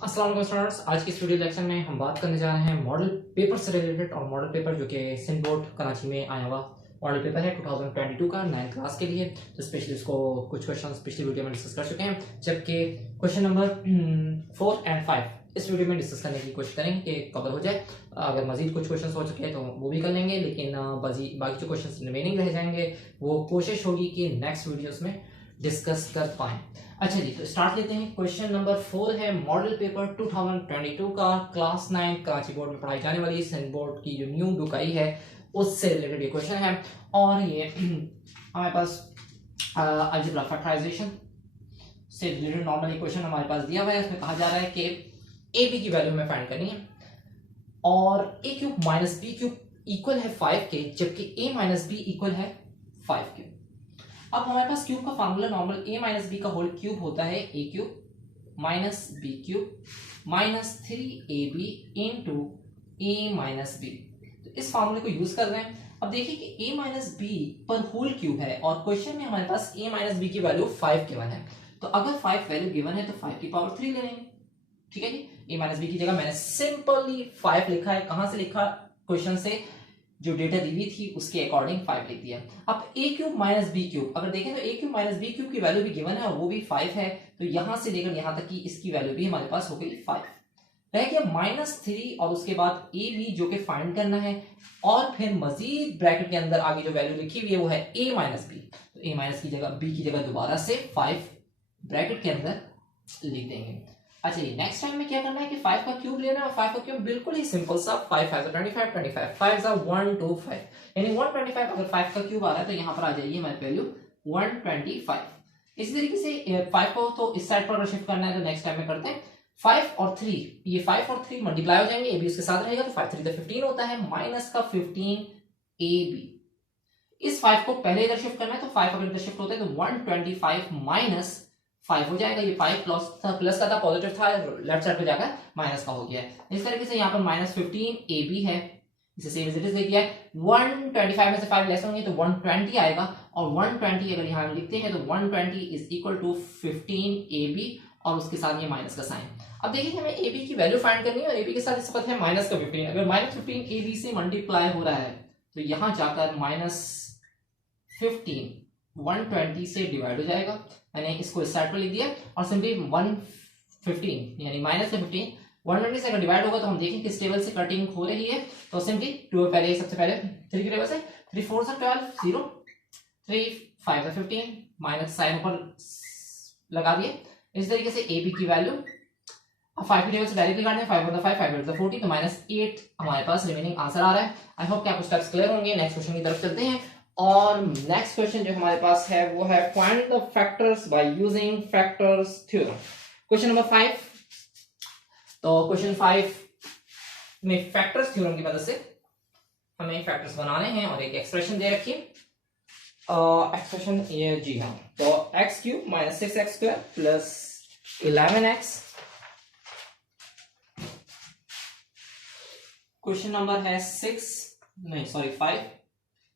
अस्सलाम वालेकुम स्टूडेंट्स, आज की इस वीडियो लेक्चर में हम बात करने जा रहे हैं मॉडल पेपर से रिलेटेड। और मॉडल पेपर जो कि सिंध बोर्ड कराची में आया हुआ मॉडल पेपर है 2022 का 9th क्लास के लिए। तो स्पेशली इसको कुछ क्वेश्चंस पिछली वीडियो में डिस्कस कर चुके हैं, जबकि क्वेश्चन नंबर 4 और 5 इस वीडियो में डिस्कस करने की कोशिश करेंगे कि कवर हो जाए। अगर मजीद कुछ क्वेश्चन हो चुके हैं तो वो भी कर लेंगे, लेकिन बाकी जो क्वेश्चन रिमेनिंग रह जाएंगे वो कोशिश होगी कि नेक्स्ट वीडियोस में डिस्कस कर पाएं। अच्छा जी, तो स्टार्ट लेते हैं। क्वेश्चन नंबर 4 है मॉडल पेपर 2022 का क्लास 9 कराची बोर्ड में पढ़ाई जाने वाली सिंध बोर्ड की जो न्यू बुक आई है उससे रिलेटेड ये क्वेश्चन है। और ये हमारे पास अलजेब्रा फैक्टराइजेशन से रिलेटेड नॉर्मल क्वेश्चन हमारे पास दिया हुआ है। इसमें कहा जा रहा है कि ए बी की वैल्यू हमें फाइंड करनी है और a cube minus B cube equal है 5 के, जबकि ए माइनस बी इक्वल है 5 के। अब हमारे पास क्यूब का formula normal a minus B का होल क्यूब होता है a cube minus B cube minus 3ab into a minus B. तो इस फार्मूले को यूज कर रहे हैं। अब देखिए कि a माइनस बी पर होल क्यूब है और क्वेश्चन में हमारे पास a माइनस बी की वैल्यू 5 गिवन है। तो अगर 5 वैल्यू गिवन है तो 5 की पावर 3 ले लेंगे। ठीक है जी, a माइनस बी की जगह मैंने सिंपली 5 लिखा है। कहां से लिखा? क्वेश्चन से जो डेटा दी हुई थी उसके अकॉर्डिंग 5 लिख दिया। अब a cube minus B cube अगर देखें तो a cube minus B cube की वैल्यू भी गिवन है और वो भी 5 है। तो यहां से लेकर यहां तक की इसकी वैल्यू भी हमारे पास हो गई 5। रह गया -3 और उसके बाद a b जो कि फाइंड करना है और फिर मजीद ब्रैकेट के अंदर आगे जो वैल्यू लिखी हुई है वो है a माइनस बी। तो a माइनस की जगह b की जगह दोबारा से 5 ब्रैकेट के अंदर लिख देंगे। अच्छा जी, नेक्स्ट टाइम में क्या करना है कि 5 का क्यूब लेना है। और 5 का क्यूब बिल्कुल ही सिंपल सा 5 5 25 25 5 125 यानी 125। अगर 5 का क्यूब आ रहा है तो यहां पर आ जाएगी हमारी वैल्यू 125। इसी तरीके से 5 को तो इस साइड पर अगर शिफ्ट करना है तो नेक्स्ट टाइम में करते हैं 5 और 3, ये 5 और 3 मल्टीप्लाई हो जाएंगे, ए बी उसके साथ रहेगा तो 5 3 तो 15 होता है माइनस का 15 ए बी। इस 5 को पहले इधर शिफ्ट करना है तो 5 अगर इधर शिफ्ट होता है तो 125 माइनस 5 हो जाएगा। ये 5 प्लस का था, पॉजिटिव था, लेफ्ट साइड पे जाकर माइनस का हो गया। इस तरीके से यहाँ पर माइनस 15 ए बी है, इसे सेम एज इट इज लिख दिया। 125 में से 5 लेस होंगे तो 120 आएगा और 120 अगर यहाँ लिखते हैं तो 120 is equal to 15 A B और उसके साथ ये माइनस का साइन। अब देखिए हमें ए बी की वैल्यू फाइंड करनी है और ए बी के साथ इस वक्त है माइनस का 15। अगर माइनस 15 ए बी से मल्टीप्लाई हो रहा है तो यहाँ जाकर माइनस 15 120 से डिवाइड हो जाएगा। मैंने इसको इस साइड पर लिख दिया और सिंपली 115 यानी माइनस 15 120 से अगर डिवाइड होगा तो हम देखें किस टेबल से कटिंग हो रही है। तो सिंपली पहले सबसे पहले 3 की टेबल से 3 4 से 12 0 3 5 से 15 माइनस साइन ऊपर लगा दिए। इस तरीके से ए बी की वैल्यू 5 की टेबल से डायरेक्टली काटने 5 1 5 5 1 40 तो -8 हमारे पास रिमेनिंग आंसर आ रहा है। आई होप कि आपको स्टेप्स क्लियर होंगे। नेक्स्ट क्वेश्चन की तरफ चलते हैं और नेक्स्ट क्वेश्चन जो हमारे पास है वो है find the factors by using factors theorem. Question number 5। तो क्वेश्चन 5 में फैक्टर्स थ्योरम की मदद से हमें फैक्टर्स बनाने हैं और एक एक्सप्रेशन दे रखी है। एक्सप्रेशन ये जी हाँ, तो x cube minus 6x square plus 11x। Question number है 5।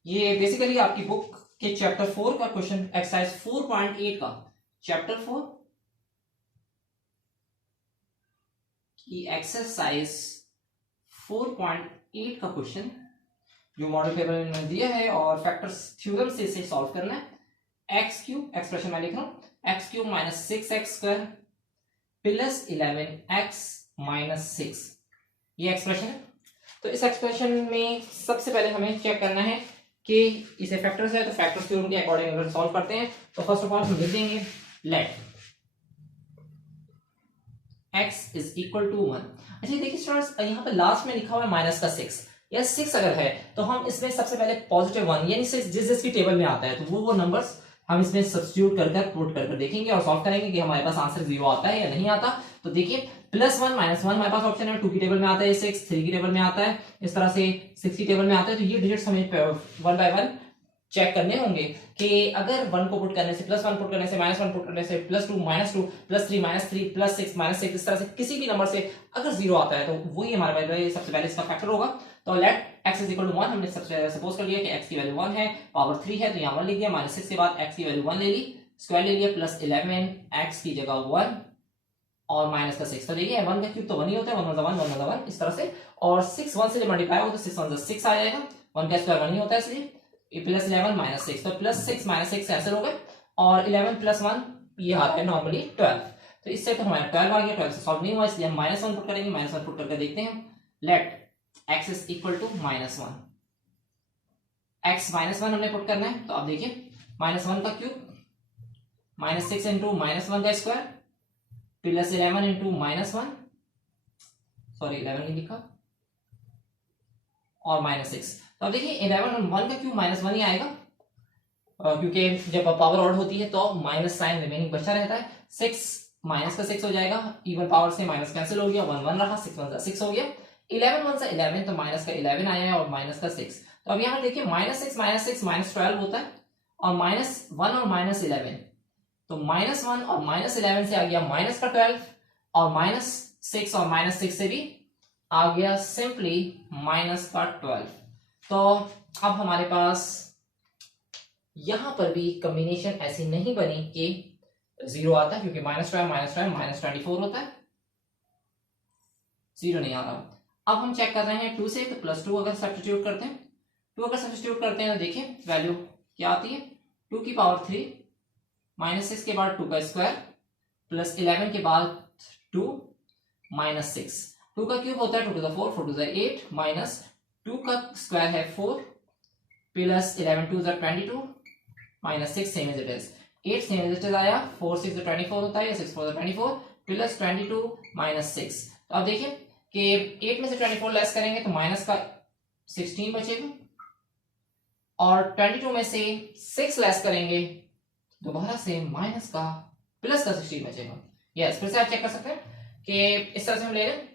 ये बेसिकली आपकी बुक के चैप्टर 4 का क्वेश्चन एक्सरसाइज 4.8 का चैप्टर 4 की एक्सरसाइज 4.8 का क्वेश्चन जो मॉडल पेपर में दिया है और फैक्टर्स थ्योरम से इसे सॉल्व करना है। एक्स क्यूब एक्सप्रेशन में लिख रहा हूं, x cube minus 6x square plus 11x minus 6 ये एक्सप्रेशन है। तो इस एक्सप्रेशन में सबसे पहले हमें चेक करना है कि इसे फैक्टर्स है तो फैक्टर्स थ्योरम के अकॉर्डिंग अगर सॉल्व करते हैं तो फर्स्ट ऑफ ऑल हम लिख देंगे let x is equal to 1। अच्छा देखिए स्टूडेंट्स, यहाँ पे लास्ट में लिखा हुआ है माइनस का 6 या 6 अगर है तो हम इसमें सबसे पहले पॉजिटिव 1 यानी जिसकी टेबल में आता है तो वो नंबर्स हम इसमें सब्स्टिट्यूट कर पुट कर देखेंगे और सॉल्व करेंगे कि हमारे पास आंसर 0 आता है या नहीं आता। तो देखिए +1 -1 हमारे पास ऑप्शन है, 2 की टेबल में आता है 6, 3 की टेबल में आता है, इस तरह से 6 की टेबल में आता है। तो ये डिजिट्स हमें 1 बाय 1 चेक करने होंगे कि अगर 1 को पुट करने से +1 पुट करने से -1 पुट करने से +2 -2 +3 -3 +6 -6 इस तरह से किसी भी नंबर से अगर 0 आता है तो वही हमारे पास सबसे पहले इसका फैक्टर होगा। तो let x is equal to 1 हमने सबसे सपोज कर लिया कि x की वैल्यू 1 है, पावर 3 है तो यहां 1 लिख दिया, -6 के बाद x की वैल्यू 1 ले ली, स्क्वायर ले लिया, प्लस 11 x की जगह 1 और माइनस का 6। तो देखिए 1 का क्यूब तो 1 ही होता है, 1 1 1 1 1 इस तरह से, और 6 1 से जब मल्टीप्लाई होगा तो 6 1 6 आ जाएगा, 1 का स्क्वायर 1 ही होता है इसलिए प्लस 11 माइनस 6, तो प्लस 6 माइनस 6 कैंसिल हो गए, और 11 प्लस 1 ये आ रहा है नॉर्मली 12। तो इससे तो हमारा 12 आ गया, 12 से सॉल्व नहीं हुआ इसलिए हम माइनस 1 पुट करेंगे, माइनस 1 पुट करके देखते हैं। Let x is equal to minus 1, x minus 1 हमने पुट करना है, तो आप देखिए माइनस 1 का क्यूब माइनस 6 इंटू माइनस 1 का square plus 11 into minus 1, sorry 11 नहीं लिखा, और माइनस 6। तो अब देखिए 11 और 1 का क्यूब माइनस 1 ही आएगा, क्योंकि जब पावर ऑड होती है तो माइनस साइन रिमेनिंग बचा रहता है। 6 माइनस का 6 हो जाएगा, इवन पावर से माइनस कैंसिल हो गया, 1 1 रहा, 6 1 6 हो गया, 11 1 से 11 तो माइनस का 11 आया है और माइनस का 6। तो अब यहाँ देखिए माइनस 6 माइनस 12 होता है, और माइनस 1 और माइनस 11, तो माइनस 1 और माइनस 11 से आ गया माइनस का 12, और माइनस 6 और माइनस 6 से भी आ गया सिंपली माइनस का 12। तो अब हमारे पास यहां पर भी कॉम्बिनेशन ऐसी नहीं बनी कि 0 आता है, क्योंकि माइनस 12 माइनस 24 होता है, 0 नहीं आ रहा। अब हम चेक कर रहे हैं 2 से, तो प्लस 2 अगर सब्स्टिट्यूट करते हैं, 2 अगर सब्स्टिट्यूट करते हैं तो देखिए वैल्यू क्या आती है, 2 की पावर 3 माइनस 6 के बाद 2 का स्क्वायर प्लस 11 के बाद 2 माइनस 6, 2 का क्यूब होता है 2 to the 4, 4 to the 8 minus 2 का स्क्वायर है 4 plus 11 to the 22 minus 6 same as it is, 8 same as it is आया, 4 6 द 24 होता है, 6 4 द 24 प्लस 22 माइनस 6। तो अब देखिए कि 8 में से 24 लेस करेंगे तो माइनस का 16 बचेगा, और 22 में से 6 लेस करेंगे दोबारा से माइनस का प्लस का 16 बचेगा। यस, फिर से आप चेक कर सकते हैं कि इस तरह से हम ले रहे हैं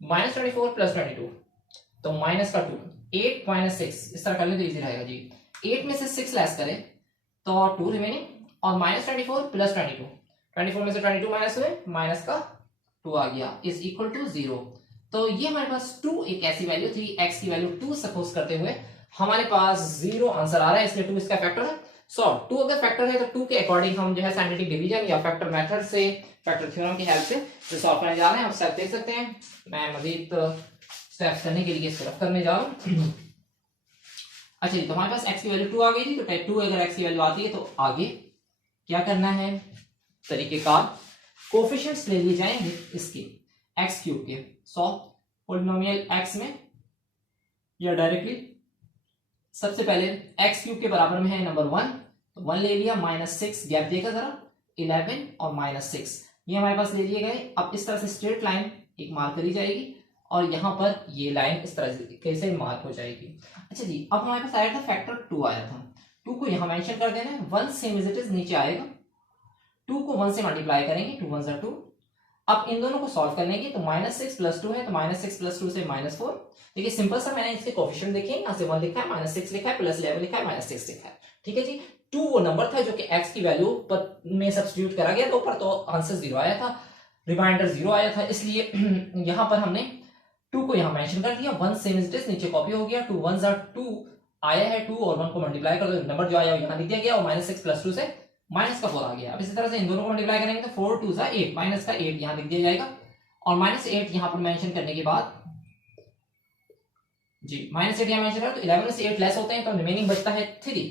माइनस 24 प्लस 22, तो माइनस का 2, 8 माइनस 6 इस तरह कर ले तो इजी रहेगा जी। 8 में से 6 लेस करें तो 2 रिमेनिंग, और माइनस 24 प्लस 22, 24 में से 22 माइनस हुए, माइनस का 2 आ गया, इज इक्वल टू 0। तो ये हमारे पास 2 एक ऐसी वैल्यू थी, x की वैल्यू 2 सपोज करते हुए हमारे पास 0 आंसर आ रहा है, इसलिए 2 इसका फैक्टर है। सो 2 अगर फैक्टर है तो 2 के अकॉर्डिंग हम जो है साइंटिफिक डिवीजन या फैक्टर मेथड से, फैक्टर थ्योरम की हेल्प से सॉल्व करने जा रहे हैं। आप स्टेप देख सकते हैं, मैं मजीद स्टेप्स करने के लिए सिर्फ करने जा रहा हूं। अच्छा जी, तो हमारे पास x की वैल्यू 2 आ गई थी, तो टाइप 2 अगर x की वैल्यू आती है तो आगे क्या करना है, तरीकेकार कोफिशिएंट्स ले लिए जाएंगे इसके x क्यूब के। सो पॉलिनोमियल x में या डायरेक्टली सबसे पहले x क्यूब के बराबर में है नंबर 1, तो 1 ले लिया, माइनस 6 गैप देगा जरा, 11 और माइनस 6 ये हमारे पास ले लिए गए। अब इस तरह से स्ट्रेट लाइन एक मार्क करी जाएगी, और यहां पर ये लाइन इस तरह से कैसे मार्क हो जाएगी। अच्छा जी, अब हमारे पास आया था फैक्टर 2 आया था, 2 को यहां मेंशन कर देना है, 1 सेम एज इट इज नीचे आएगा, 2 को 1 से मल्टीप्लाई करेंगे, 2 1 2। अब इन दोनों को सॉल्व कर लेंगे, तो माइनस 6 प्लस 2 है, तो माइनस 6 प्लस 2 से माइनस 4। देखिए सिंपल सा मैंने इसके कोफिशिएंट देखिए, यहां से 1 लिखा है, माइनस 6 लिखा है, प्लस 11 लिखा है, माइनस 6 लिखा है, ठीक है जी। 2 वो नंबर था जो कि x की वैल्यू पर में सब्स्टिट्यूट करा गया, तो ऊपर तो आंसर 0 आया था, रिमाइंडर 0 आया था, इसलिए यहां पर हमने 2 को यहां मेंशन कर दिया, 1 सेम एज इट इज नीचे कॉपी हो गया, 2 1 2 आया है, 2 और 1 को मल्टीप्लाई कर दो, नंबर जो आया वो यहां लिख दिया गया, और माइनस 6 प्लस 2 से माइनस का 4 आ गया। अब इसी तरह से इन दोनों को मल्टीप्लाई करेंगे तो 4 2 8, माइनस का 8 यहां लिख दिया जाएगा, और माइनस 8 यहां पर मेंशन करने के बाद जी माइनस 8 यहां मेंशन करा, तो 11 में से 8 लेस होते हैं, तो रिमेनिंग बचता है 3,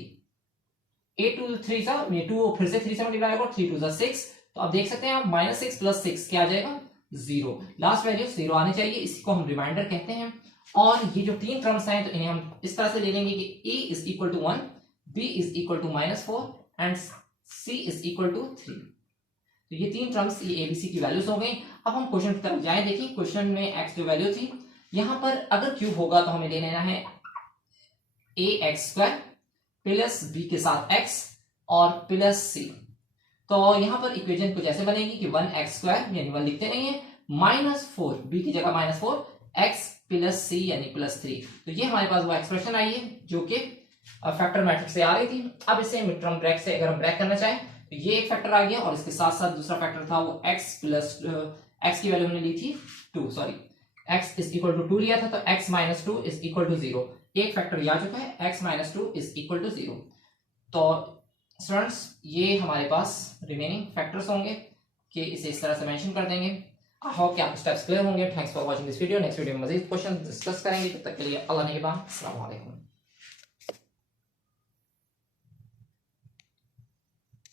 8 2 3 सा, ये 2 फिर से 3 से मल्टीप्लाई होगा, 3 2 6। तो आप देख सकते हैं आप माइनस 6 प्लस 6 क्या आ जाएगा, 0। लास्ट वैल्यू 0 आनी चाहिए, इसी को हम रिमाइंडर कहते हैं। और ये जो 3 टर्म्स हैं तो इन्हें हम इस तरह से ले लेंगे कि a is equal to 1, b is equal to -4 and c is equal to 3। तो ये 3 टर्म्स ये abc की वैल्यूज हो गई। अब हम क्वेश्चन की तरफ जाएं, देखिए क्वेश्चन में x जो वैल्यू थी, यहां पर अगर क्यूब होगा तो हमें ले लेना है ax² प्लस b के साथ x और प्लस c। तो यहां पर इक्वेशन कुछ ऐसे बनेगी कि 1x² यानी 1 लिखते नहीं है, -4 b की जगह -4 x प्लस c यानी +3। तो ये हमारे पास वो एक्सप्रेशन आई है जो कि फैक्टर मैट्रिक्स से आ रही थी। अब इसे मिड टर्म ब्रैकेट से अगर हम ब्रैक करना चाहें तो ये एक फैक्टर आ गया, और इसके साथ साथ दूसरा फैक्टर था वो x की वैल्यू हमने ली थी 2, sorry x is equal to 2 लिया था, तो x minus 2 is equal to 0। एक फैक्टर आ चुका है, x minus 2 is equal to 0। तो स्टूडेंट्स ये हमारे पास रिमेनिंग फैक्टर्स होंगे कि इसे इस तरह से मेंशन कर देंगे। आई होप कि आपको स्टेप्स क्लियर होंगे। Thanks for watching this video. Next video में मजीद क्वेश्चन डिस्कस करेंगे। तब तक के लिए अल्लाह निगहबान। अस्सलाम वालेकुम।